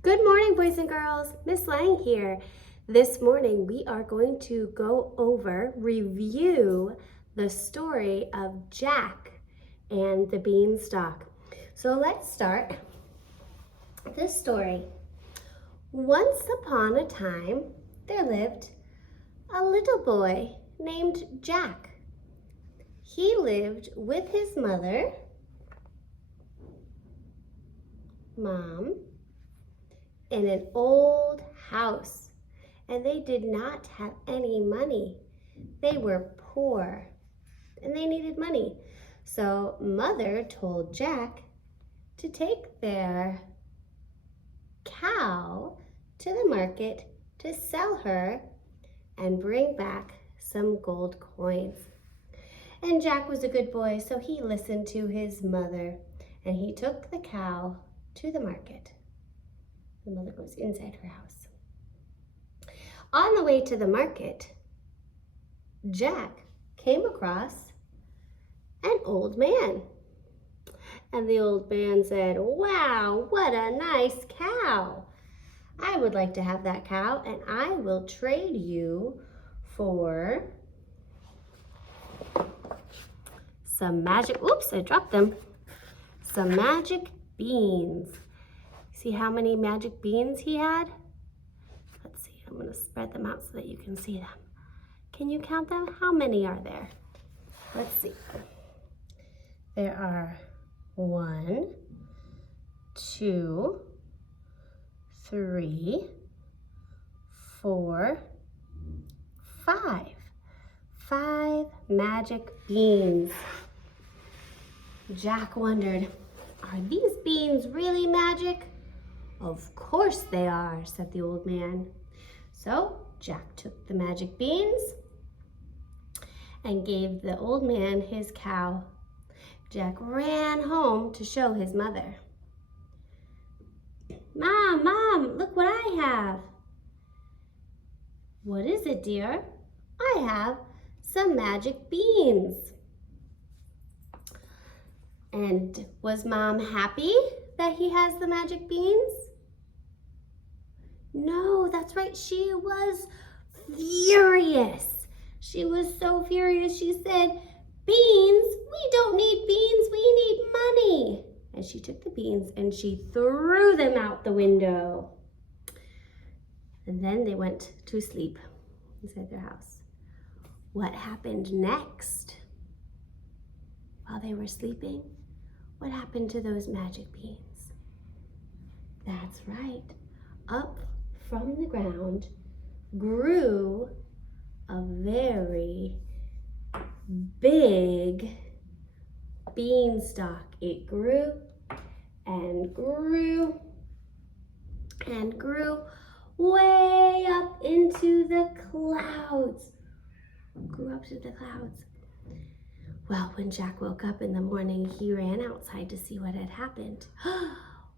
Good morning, boys and girls. Miss Lang here. This morning we are going to review the story of Jack and the Beanstalk. So let's start this story. Once upon a time, there lived a little boy named Jack. He lived with his mother, Mom, in an old house, and they did not have any money. They were poor and they needed money. So Mother told Jack to take their cow to the market to sell her and bring back some gold coins. And Jack was a good boy, so he listened to his mother and he took the cow to the market. The mother goes inside her house. On the way to the market, Jack came across an old man. And the old man said, "Wow, what a nice cow. I would like to have that cow, and I will trade you for some magic," oops, I dropped them, "some magic beans." See how many magic beans he had? Let's see, I'm gonna spread them out so that you can see them. Can you count them? How many are there? Let's see. There are 1, 2, 3, 4, 5. 5 magic beans. Jack wondered, are these beans really magic? "Of course they are," said the old man. So Jack took the magic beans and gave the old man his cow. Jack ran home to show his mother. Mom, look what I have." "What is it, dear?" "I have some magic beans." And was Mom happy that he has the magic beans? No, that's right, she was furious. She was so furious, she said, "Beans? We don't need beans, we need money." And she took the beans and she threw them out the window. And then they went to sleep inside their house. What happened next? While they were sleeping, what happened to those magic beans? That's right. Up from the ground grew a very big beanstalk. It grew and grew and grew way up into the clouds. Grew up to the clouds. Well, when Jack woke up in the morning, he ran outside to see what had happened.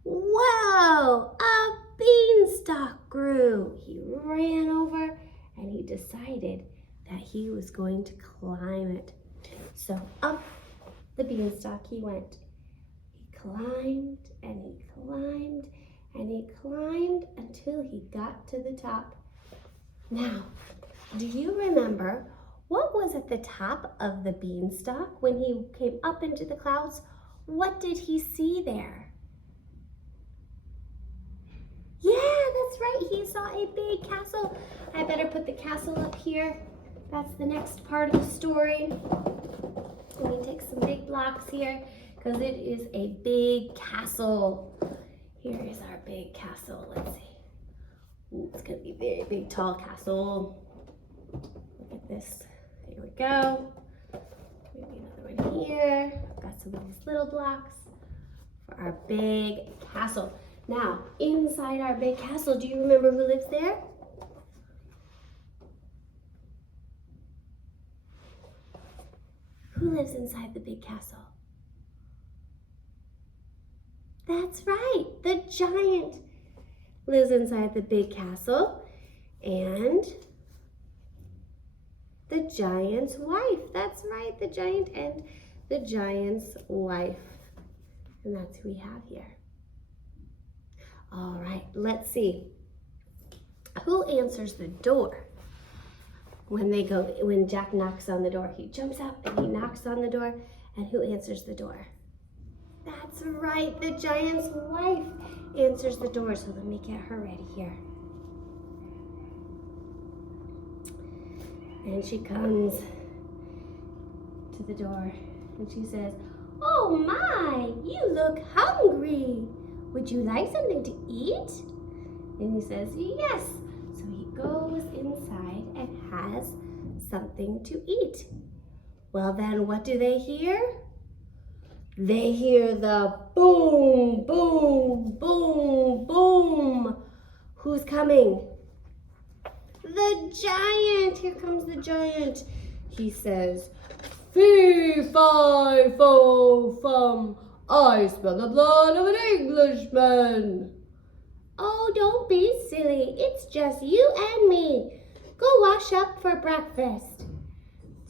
Whoa, a beanstalk grew. He ran over and he decided that he was going to climb it. So up the beanstalk he went. He climbed and he climbed and he climbed until he got to the top. Now, do you remember what was at the top of the beanstalk when he came up into the clouds? What did he see there? Yeah, that's right, he saw a big castle. I better put the castle up here. That's the next part of the story. Let me take some big blocks here because it is a big castle. Here is our big castle, let's see. Ooh, it's gonna be a very big, tall castle. Look at this, here we go. Maybe another one here. I've got some of these little blocks for our big castle. Now, inside our big castle, do you remember who lives there? Who lives inside the big castle? That's right, the giant lives inside the big castle, and the giant's wife. That's right, the giant and the giant's wife. And that's who we have here. All right, let's see. Who answers the door when Jack knocks on the door? He jumps out and he knocks on the door, and who answers the door? That's right, the giant's wife answers the door. So let me get her ready here. And she comes to the door and she says, "Oh my, you look hungry. Would you like something to eat?" And he says, "Yes." So he goes inside and has something to eat. Well then, what do they hear? They hear the boom, boom, boom, boom. Who's coming? The giant. Here comes the giant. He says, "Fee, fi, fo, fum. I smell the blood of an Englishman." "Oh, don't be silly. It's just you and me. Go wash up for breakfast."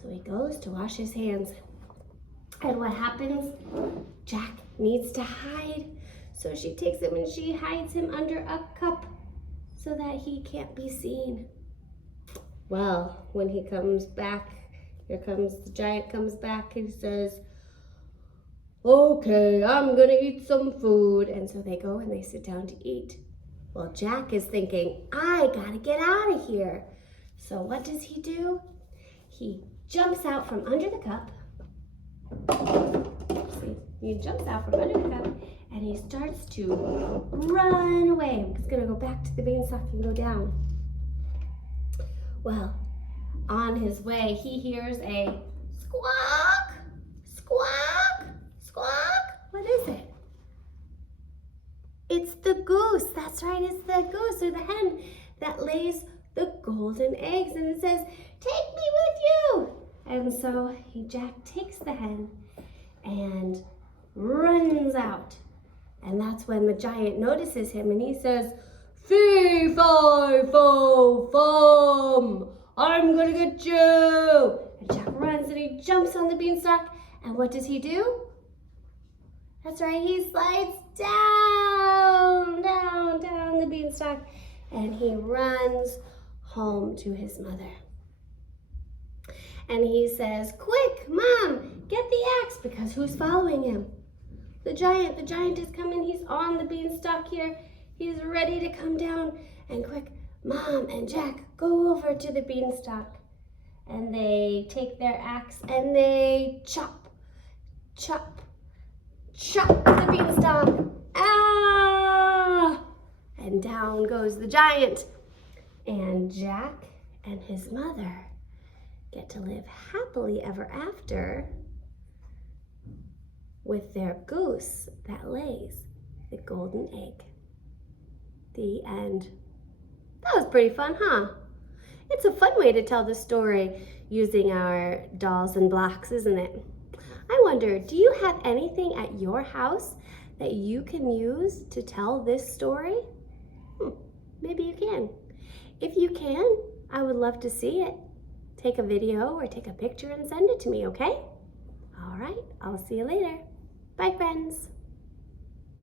So he goes to wash his hands. And what happens? Jack needs to hide. So she takes him and she hides him under a cup so that he can't be seen. Well, when he comes back, here comes the giant comes back and says, "Okay, I'm gonna eat some food." And so they go and they sit down to eat. Well, Jack is thinking, I gotta get out of here. So what does he do? He jumps out from under the cup. See, he jumps out from under the cup and he starts to run away. He's gonna go back to the beanstalk and go down. Well, on his way, he hears a squawk, squawk, squawk. What is it? It's the goose. That's right, it's the goose or the hen that lays the golden eggs. And it says, "Take me with you." And so Jack takes the hen and runs out. And that's when the giant notices him and he says, "Fee, fi, fo, fum. I'm gonna get you." And Jack runs and he jumps on the beanstalk. And what does he do? That's right, he slides down, down, down the beanstalk. And he runs home to his mother. And he says, "Quick, Mom, get the axe," because who's following him? The giant. The giant is coming. He's on the beanstalk here. He's ready to come down. And quick, Mom and Jack go over to the beanstalk. And they take their axe and they chop, chop, chop the beanstalk. Ah! And down goes the giant. And Jack and his mother get to live happily ever after with their goose that lays the golden egg. The end. That was pretty fun, huh? It's a fun way to tell the story using our dolls and blocks, isn't it? I wonder, do you have anything at your house that you can use to tell this story? Maybe you can. If you can, I would love to see it. Take a video or take a picture and send it to me, okay? All right, I'll see you later. Bye, friends.